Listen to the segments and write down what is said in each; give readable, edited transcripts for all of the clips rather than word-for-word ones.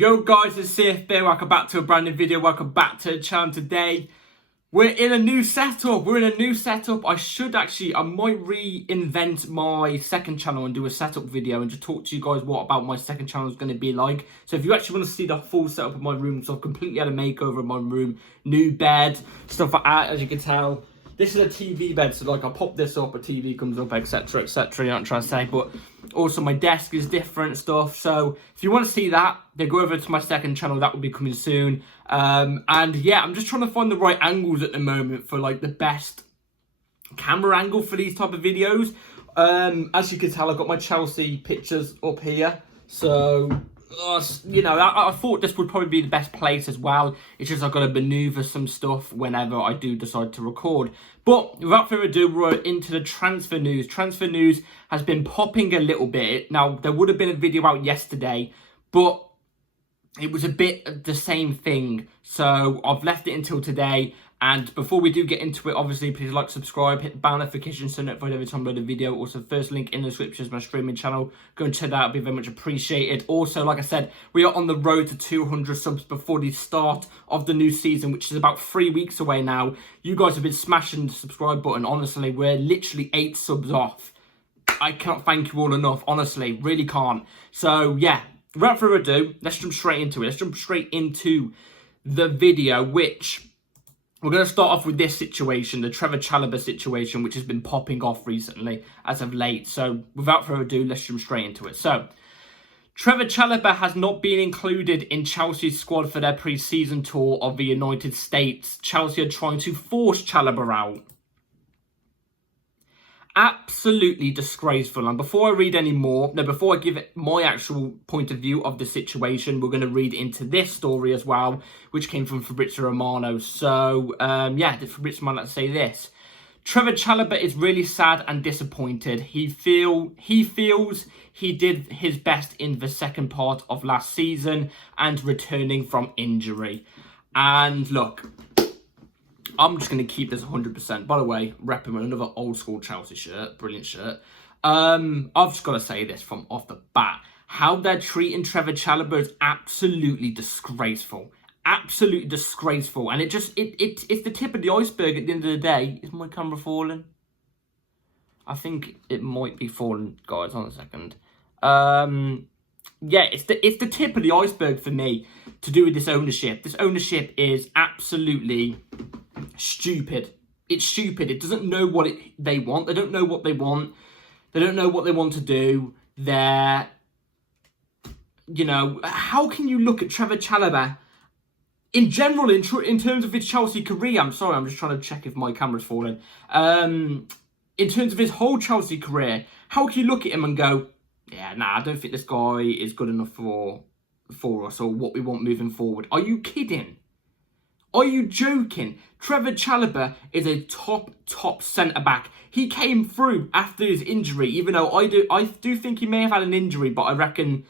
Yo guys, it's CFB. Welcome back to a brand new video. Welcome back to the channel. Today we're in a new setup. I might reinvent my second channel and do a setup video and just talk to you guys what about my second channel is going to be like. So if you actually want to see the full setup of my room, so I've completely had a makeover of my room, new bed, stuff like that. As you can tell, this is a TV bed, so like I pop this up, a TV comes up, etc, etc, you know what I'm trying to say. But also my desk is different stuff. So if you want to see that, then go over to my second channel. That will be coming soon. And yeah, I'm just trying to find the right angles at the moment for like the best camera angle for these type of videos. As you can tell, I've got my Chelsea pictures up here. So you know, I thought this would probably be the best place as well. It's just I've got to maneuver some stuff whenever I do decide to record. But without further ado, we're into the transfer news. Transfer news has been popping a little bit. Now, there would have been a video out yesterday, but it was a bit of the same thing. So I've left it until today. And before we do get into it, obviously, please like, subscribe, hit the bell notification so notified every time I upload a video. Also, first link in the description is my streaming channel. Go and check that out. It'd be very much appreciated. Also, like I said, we are on the road to 200 subs before the start of the new season, which is about 3 weeks away now. You guys have been smashing the subscribe button. Honestly, we're literally 8 subs off. I can't thank you all enough. Honestly, really can't. So, yeah, without further ado, let's jump straight into it. Let's jump straight into the video, which we're going to start off with this situation, the Trevor Chalobah situation, which has been popping off recently as of late. So without further ado, let's jump straight into it. So Trevor Chalobah has not been included in Chelsea's squad for their pre-season tour of the United States. Chelsea are trying to force Chalobah out. Absolutely disgraceful. And before I read any more, before I give it my actual point of view of the situation, we're going to read into this story as well, which came from Fabrizio Romano. So, yeah, Fabrizio Romano, let's say this. Trevor Chalobah is really sad and disappointed. He feels he did his best in the second part of last season and returning from injury. And look, I'm just going to keep this 100%. By the way, repping with another old school Chelsea shirt. Brilliant shirt. I've just got to say this from off the bat. How they're treating Trevor Chalobah is absolutely disgraceful. Absolutely disgraceful. And it's the tip of the iceberg at the end of the day. Is my camera falling? I think it might be falling, guys. Hold on a second. Yeah, it's the tip of the iceberg for me to do with this ownership. This ownership is absolutely stupid. It's stupid. It doesn't know what they want. They don't know what they want. They don't know what they want to do. They're, you know, how can you look at Trevor Chalobah in general, in terms of his Chelsea career? I'm sorry, I'm just trying to check if my camera's falling. In terms of his whole Chelsea career, how can you look at him and go, yeah, nah, I don't think this guy is good enough for us or what we want moving forward? Are you kidding? Are you joking? Trevor Chalobah is a top centre-back. He came through after his injury, even though I do think he may have had an injury, but I reckon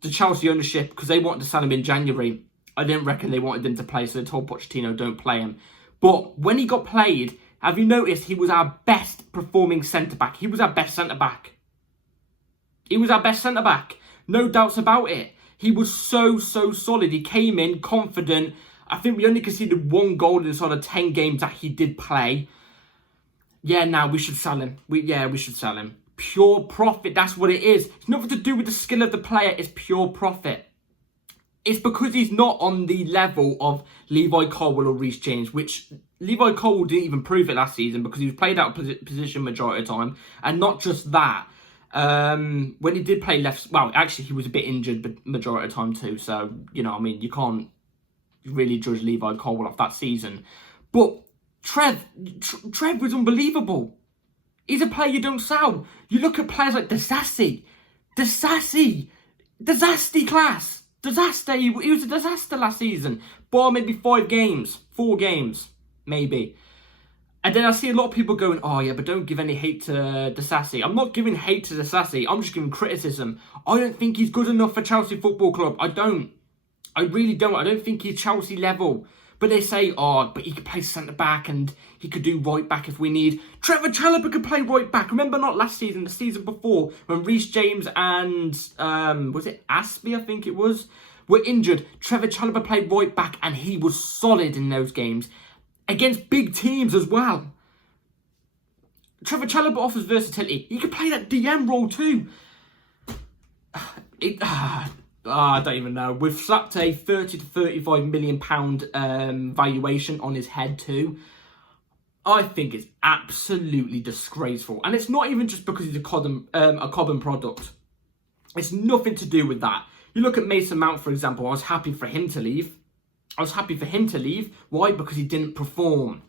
the Chelsea ownership, because they wanted to sell him in January, I didn't reckon they wanted him to play, so they told Pochettino, don't play him. But when he got played, have you noticed he was our best performing centre-back? He was our best centre-back. He was our best centre-back. No doubts about it. He was so solid. He came in confident. I think we only conceded 1 goal inside of 10 games that he did play. Yeah, now we should sell him. We should sell him. Pure profit, that's what it is. It's nothing to do with the skill of the player. It's pure profit. It's because he's not on the level of Levi Colwill or Reece James, which Levi Colwill didn't even prove it last season because he was played out of position majority of the time. And not just that. When he did play left, well, actually he was a bit injured but majority of the time too. So, you know, I mean, you can't really judge Levi Colwill off that season. But Trev was unbelievable. He's a player you don't sell. You look at players like Disasi class. Disaster. He was a disaster last season. Bar maybe 4 games, maybe. And then I see a lot of people going, oh yeah, but don't give any hate to Disasi. I'm not giving hate to Disasi. I'm just giving criticism. I don't think he's good enough for Chelsea Football Club. I don't. I really don't. I don't think he's Chelsea level. But they say, oh, but he could play centre-back and he could do right-back if we need. Trevor Chalobah could play right-back. Remember not last season, the season before, when Reece James and, was it Aspie, I think it was, were injured. Trevor Chalobah played right back and he was solid in those games. Against big teams as well. Trevor Chalobah offers versatility. He could play that DM role too. I don't even know. We've slapped a 30 to 35 million pound valuation on his head too. I think it's absolutely disgraceful. And it's not even just because he's a Cobham product. It's nothing to do with that. You look at Mason Mount, for example. I was happy for him to leave. Why? Because he didn't perform.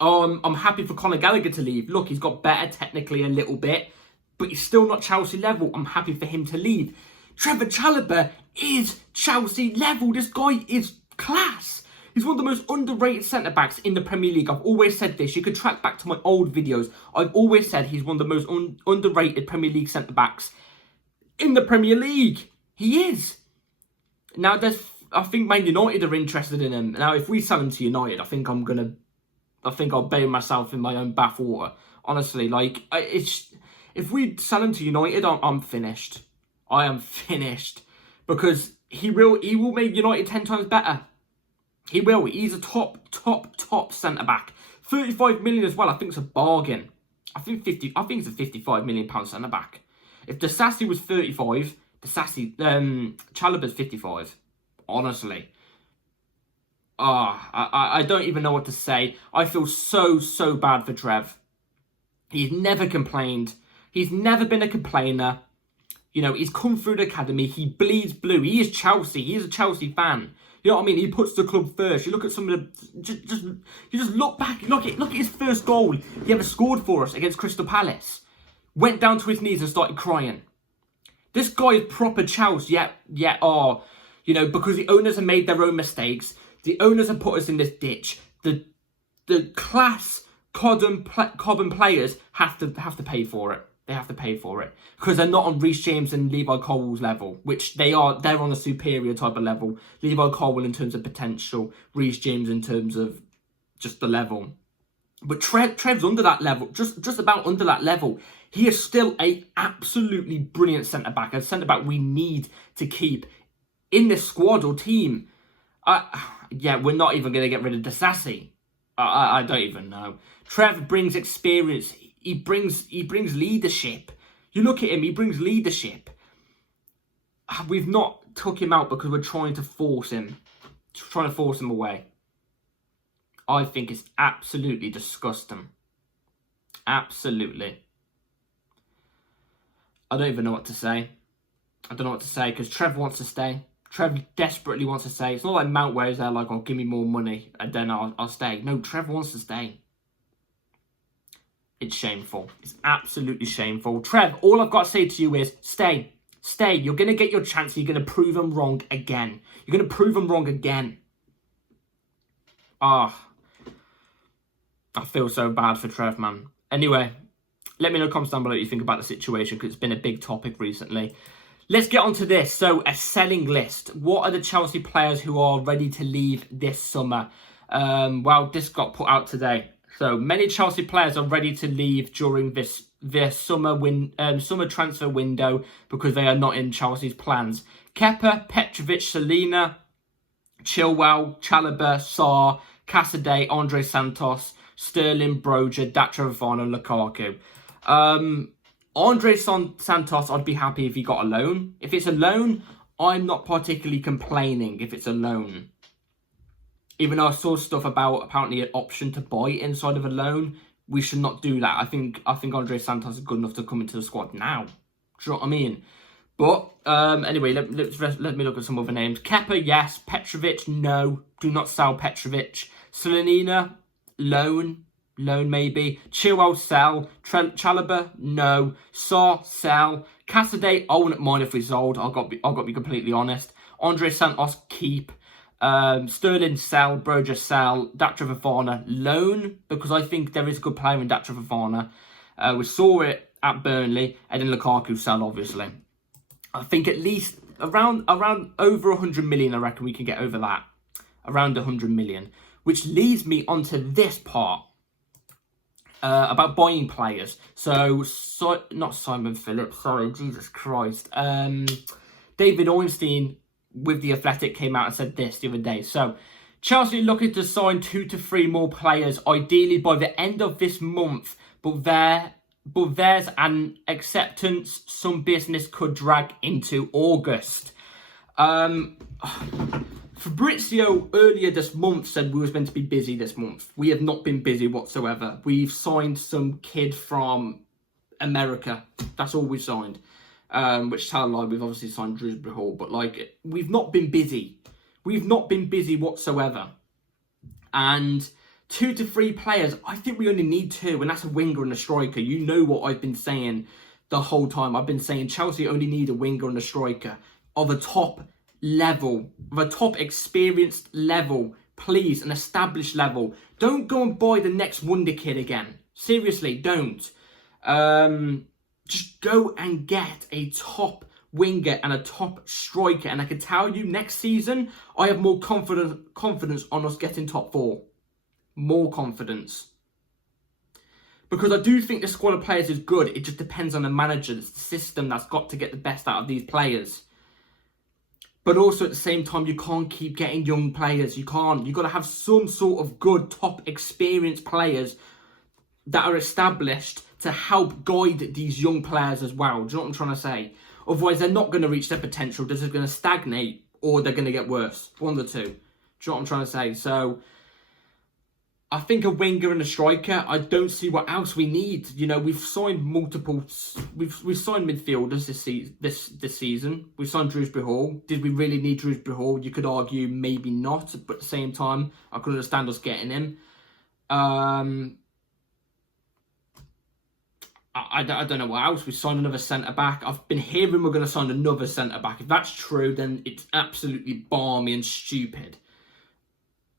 I'm happy for Conor Gallagher to leave. Look, he's got better technically a little bit, but he's still not Chelsea level. I'm happy for him to leave. Trevor Chalobah is Chelsea level. This guy is class. He's one of the most underrated centre-backs in the Premier League. I've always said this. You could track back to my old videos. I've always said he's one of the most underrated Premier League centre-backs in the Premier League. He is. Now, I think Man United are interested in him. Now, if we sell him to United, I think I'll bathe myself in my own bathwater. Honestly, like, if we sell him to United, I'm finished. I am finished. Because he will make United 10 times better. He will. He's a top centre-back. 35 million as well, I think it's a bargain. I think it's a 55 million pound centre-back. If Disasi was 35, Chalobah's 55. Honestly. I don't even know what to say. I feel so bad for Trev. He's never complained. He's never been a complainer. You know, he's come through the academy. He bleeds blue. He is Chelsea. He is a Chelsea fan. You know what I mean? He puts the club first. You look at some of the... You just look back. Look at his first goal he ever scored for us against Crystal Palace. Went down to his knees and started crying. This guy is proper Chelsea. You know, because the owners have made their own mistakes. The owners have put us in this ditch. The class Cobham players have to pay for it. They have to pay for it because they're not on Reece James and Levi Colwill's level, which they are. They're on a superior type of level. Levi Colwill in terms of potential, Reece James in terms of just the level. But Trev's under that level, just about under that level. He is still a absolutely brilliant centre back, a centre back we need to keep in this squad or team. Yeah, we're not even going to get rid of Disasi. I don't even know. Trev brings experience. He brings leadership. You look at him, he brings leadership. We've not took him out because we're trying to force him away. I think it's absolutely disgusting. Absolutely. I don't even know what to say. I don't know what to say because Trev wants to stay. Trev desperately wants to stay. It's not like Mount where he's there like, oh, give me more money and then I'll stay. No, Trev wants to stay. It's shameful. It's absolutely shameful. Trev, all I've got to say to you is stay. Stay. You're going to get your chance. You're going to prove them wrong again. You're going to prove them wrong again. I feel so bad for Trev, man. Anyway, let me know in the comments down below what you think about the situation because it's been a big topic recently. Let's get on to this. So, a selling list. What are the Chelsea players who are ready to leave this summer? Well, this got put out today. So, many Chelsea players are ready to leave during this summer transfer window because they are not in Chelsea's plans. Kepa, Petrovic, Selina, Chilwell, Chalobah, Sarr, Casadei, Andre Santos, Sterling, Broja, Trevor Chalobah, Lukaku. Andre Santos, I'd be happy if he got a loan. If it's a loan, I'm not particularly complaining if it's a loan. Even though I saw stuff about apparently an option to buy inside of a loan, we should not do that. I think Andre Santos is good enough to come into the squad now. Do you know what I mean? But anyway, let me look at some other names. Kepa, yes. Petrovic, no. Do not sell Petrovic. Selena, loan maybe. Chilwell, sell. Chalobah, no. Sarr, sell. Casadei, I wouldn't mind if we sold. I've got to be completely honest. Andre Santos, keep. Sterling, sell. Broja, sell. Trevor Chalobah, loan, because I think there is a good player in Trevor Chalobah. We saw it at Burnley, and then Lukaku, sell, obviously. I think at least around over 100 million, I reckon we can get over that. Around 100 million. Which leads me onto this part. About buying players. So not Simon Phillips, sorry, Jesus Christ. David Ornstein with The Athletic came out and said this the other day. So, Chelsea are looking to sign 2 to 3 more players, ideally by the end of this month, but there's an acceptance some business could drag into August. Fabrizio earlier this month said we was meant to be busy this month. We have not been busy whatsoever. We've signed some kid from America. That's all we've signed. Which tell a lie, we've obviously signed Dewsbury Hall, but like, we've not been busy. We've not been busy whatsoever. And 2 to 3 players, I think we only need 2, and that's a winger and a striker. You know what I've been saying the whole time. I've been saying Chelsea only need a winger and a striker of a top level, of a top experienced level, please, an established level. Don't go and buy the next wonder kid again. Seriously, don't. Just go and get a top winger and a top striker. And I can tell you, next season, I have more confidence on us getting top 4. More confidence. Because I do think the squad of players is good. It just depends on the manager, the system that's got to get the best out of these players. But also at the same time, you can't keep getting young players. You can't. You've got to have some sort of good, top, experienced players that are established to help guide these young players as well. Do you know what I'm trying to say? Otherwise, they're not going to reach their potential. They're just going to stagnate, or they're going to get worse. One of the two. Do you know what I'm trying to say? So, I think a winger and a striker. I don't see what else we need. You know, we've signed multiple. We've signed midfielders this season. We've signed Dewsbury Hall. Did we really need Dewsbury Hall? You could argue maybe not, but at the same time, I could understand us getting him. I don't know what else. We signed another centre-back. I've been hearing we're going to sign another centre-back. If that's true, then it's absolutely balmy and stupid.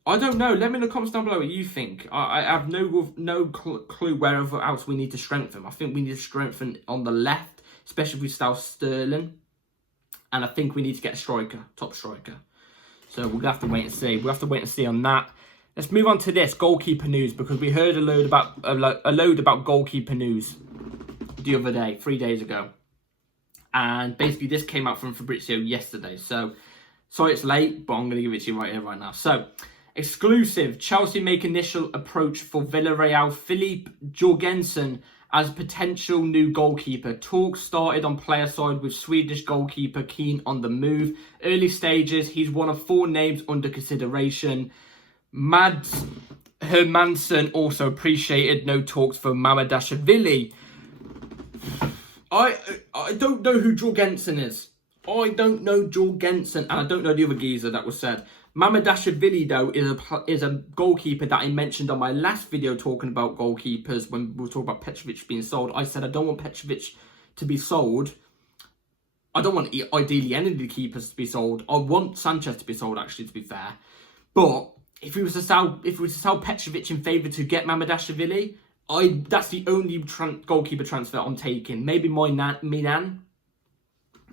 I don't know. Let me know in the comments down below what you think. I have no clue where else we need to strengthen. I think we need to strengthen on the left, especially if we sell Sterling. And I think we need to get a striker, top striker. So we'll have to wait and see. We'll have to wait and see on that. Let's move on to this goalkeeper news, because we heard a load about goalkeeper news the other day, 3 days ago. And basically this came out from Fabrizio yesterday. So, sorry it's late, but I'm going to give it to you right here, right now. So, exclusive. Chelsea make initial approach for Villarreal Philippe Jorgensen as potential new goalkeeper. Talks started on player side with Swedish goalkeeper keen on the move. Early stages, he's one of 4 names under consideration. Mads Hermansson also appreciated. No talks for Mamadashvili. I don't know who Jorgensen is. I don't know Jorgensen, and I don't know the other geezer that was said. Mamadashvili, though, is a goalkeeper that I mentioned on my last video talking about goalkeepers when we were talking about Petrovic being sold. I said I don't want Petrovic to be sold. I don't want ideally any of the keepers to be sold. I want Sanchez to be sold, actually, to be fair. But if we were to sell Petrovic in favour to get Mamadashvili, that's the only goalkeeper transfer I'm taking. Maybe Milan.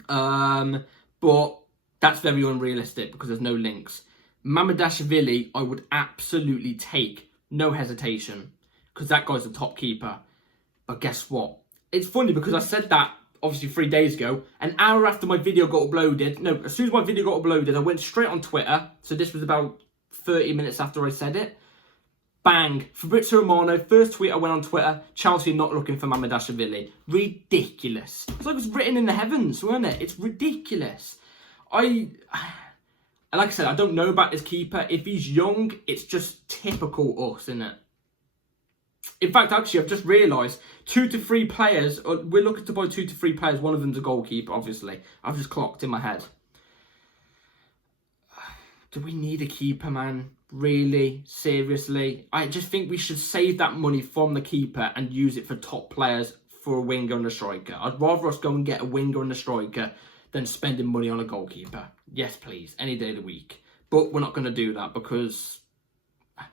But that's very unrealistic because there's no links. Mamadashvili, I would absolutely take, no hesitation, because that guy's a top keeper. But guess what? It's funny because I said that obviously 3 days ago. An hour after my video got uploaded, no, as soon as my video got uploaded, I went straight on Twitter. So this was about 30 minutes after I said it. Bang! Fabrizio Romano, first tweet I went on Twitter, Chelsea not looking for Mamadashvili. Ridiculous. It's like it was written in the heavens, wasn't it? It's ridiculous. Like I said, I don't know about this keeper. If he's young, it's just typical us, isn't it? In fact, actually, I've just realised 2 to 3 players, we're looking to buy 2 to 3 players. One of them's a goalkeeper, obviously. I've just clocked in my head. Do we need a keeper, man? Really? Seriously? I just think we should save that money from the keeper and use it for top players for a winger and a striker. I'd rather us go and get a winger and a striker than spending money on a goalkeeper. Yes, please. Any day of the week. But we're not going to do that because... Do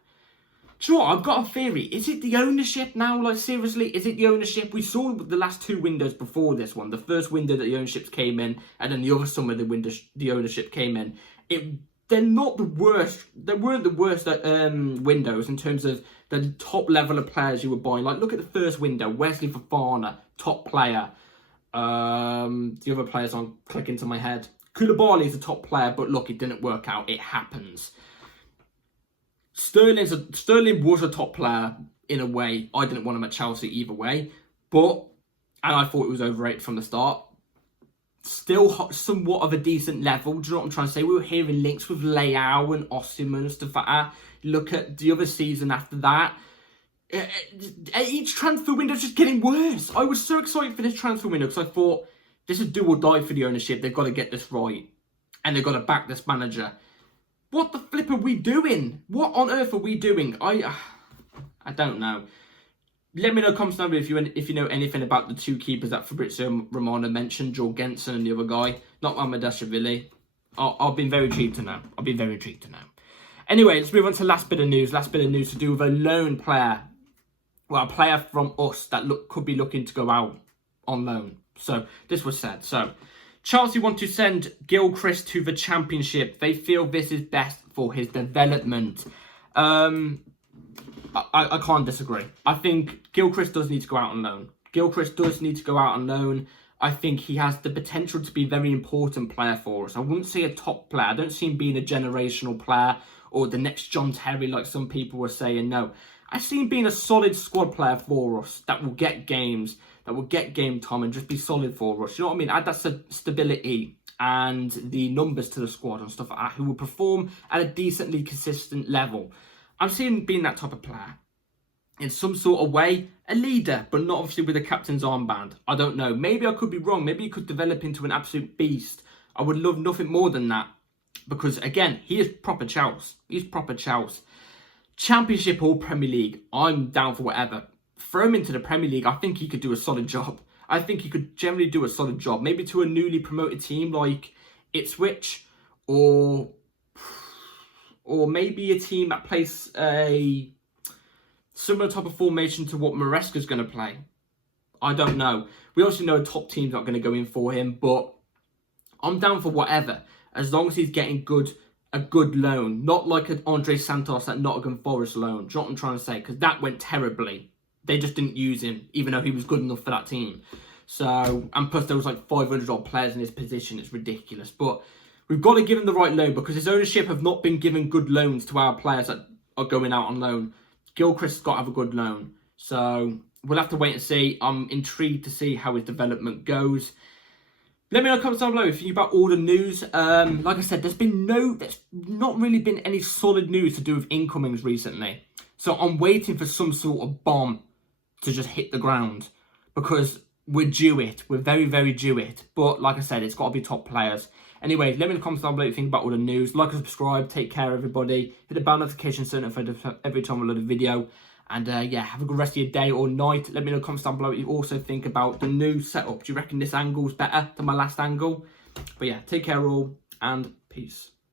you know what? I've got a theory. Is it the ownership now? Like, seriously? Is it the ownership? We saw the last 2 windows before this one. The first window that the ownerships came in, and then the other summer the ownership came in. They're not the worst. They weren't the worst windows in terms of the top level of players you were buying. Like, look at the first window. Wesley Fofana, top player. The other players aren't clicking to my head. Koulibaly is a top player, but look, it didn't work out. It happens. Sterling was a top player in a way. I didn't want him at Chelsea either way, and I thought it was overrated from the start. Still somewhat of a decent level. Do you know what I'm trying to say? We were hearing links with Leao and Osimhen and stuff like that. Look at the other season after that. Each transfer window is just getting worse. I was so excited for this transfer window because I thought this is do or die for the ownership. They've got to get this right. And they've got to back this manager. What the flip are we doing? What on earth are we doing? I don't know. Let me know in the comments down below if you know anything about the two keepers that Fabrizio Romano mentioned, Joel Genson and the other guy, not Mamadashvili. I'll be very intrigued to know. I'll be very intrigued to know. Anyway, let's move on to last bit of news. Last bit of news to do with a loan player. Well, a player from us that could be looking to go out on loan. So this was said. So Chelsea want to send Gilchrist to the Championship. They feel this is best for his development. I can't disagree. I think Gilchrist does need to go out on loan. Gilchrist does need to go out on loan. I think he has the potential to be a very important player for us. I wouldn't say a top player. I don't see him being a generational player or the next John Terry like some people were saying. No, I see him being a solid squad player for us that will get games, that will get game time and just be solid for us. You know what I mean? Add that stability and the numbers to the squad and stuff like that, who will perform at a decently consistent level. I'm seeing him being that type of player. In some sort of way, a leader, but not obviously with a captain's armband. I don't know. Maybe I could be wrong. Maybe he could develop into an absolute beast. I would love nothing more than that. Because, again, he is proper Chelsea. He's proper Chelsea. Championship or Premier League, I'm down for whatever. Throw him into the Premier League. I think he could do a solid job. I think he could generally do a solid job. Maybe to a newly promoted team like Ipswich or maybe a team that plays a similar type of formation to what Maresca's going to play. I don't know. We also know a top team's not going to go in for him, but I'm down for whatever. As long as he's getting a good loan. Not like an Andre Santos at Nottingham Forest loan. Do you know what I'm trying to say? Because that went terribly. They just didn't use him, even though he was good enough for that team. So, and plus there was like 500 odd players in his position. It's ridiculous. But we've got to give him the right loan because his ownership have not been giving good loans to our players that are going out on loan. Gilchrist's got to have a good loan. So we'll have to wait and see. I'm intrigued to see how his development goes. Let me know in the comments down below if you think about all the news. Like I said, there's not really been any solid news to do with incomings recently. So I'm waiting for some sort of bomb to just hit the ground. Because we're due it. We're very, very due it. But like I said, it's got to be top players. Anyway, let me know in the comments down below what you think about all the news. Like and subscribe. Take care, everybody. Hit the bell notification so every time I load a video. And yeah, have a good rest of your day or night. Let me know in the comments down below what you also think about the new setup. Do you reckon this angle's better than my last angle? But yeah, take care all and peace.